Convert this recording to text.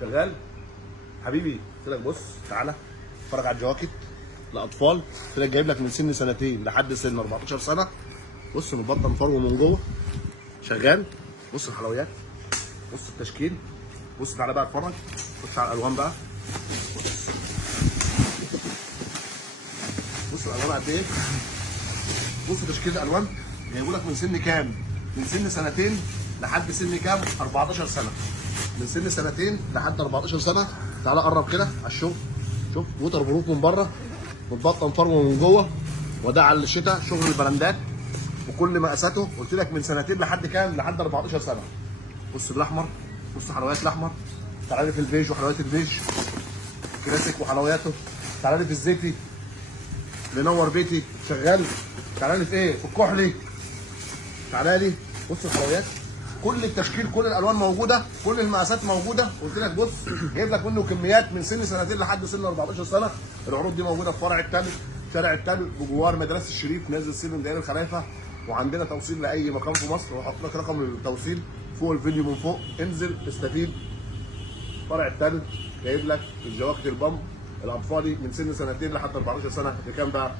شغال حبيبي. قلت لك بص تعالى اتفرج على الجواكت لاطفال. قلت لك جايب لك من سن سنتين لحد سن 14 سنه. بص متبطن فرو من جوه شغال. بص الحلويات، بص التشكيل، بص تعالى بقى اتفرج. بص على الالوان بقى، بص الالوان قد ايه، بص تشكيل الالوان. جايبه لك من سن كام؟ من سن سنتين لحد سن كام؟ 14 سنه. من سن سنتين لحد 14 سنه. تعالى قرب كده على الشغل. شوف ووتر بروف من بره، متبطن فرو من جوه، وده على الشتاء شغل البراندات وكل مقاساته. قلت لك من سنتين لحد كام؟ لحد 14 سنه. بص الاحمر، بص حلويات الاحمر. تعالى لي في البيج وحلويات البيج، كلاسيك وحلوياته. تعالى لي في الزيتي بينور بيتي شغال. تعالى لي في ايه؟ في الكحلي. تعالى لي بص الحلويات، كل التشكيل كل الالوان موجوده، كل المقاسات موجوده. قلت لك بص جايب لك منه كميات من سن سنتين لحد سن 14 سنه. العروض دي موجوده في فرع التل، شارع التل بجوار مدرسه الشريف نازل سلم دائري الخلافه. وعندنا توصيل لاي مكان في مصر، وهحط لك رقم التوصيل فوق الفيديو من فوق. انزل استفيد. فرع التل جايب لك الجواكت البامب الاطفالي من سن سنتين لحد 14 سنه بكام بقى؟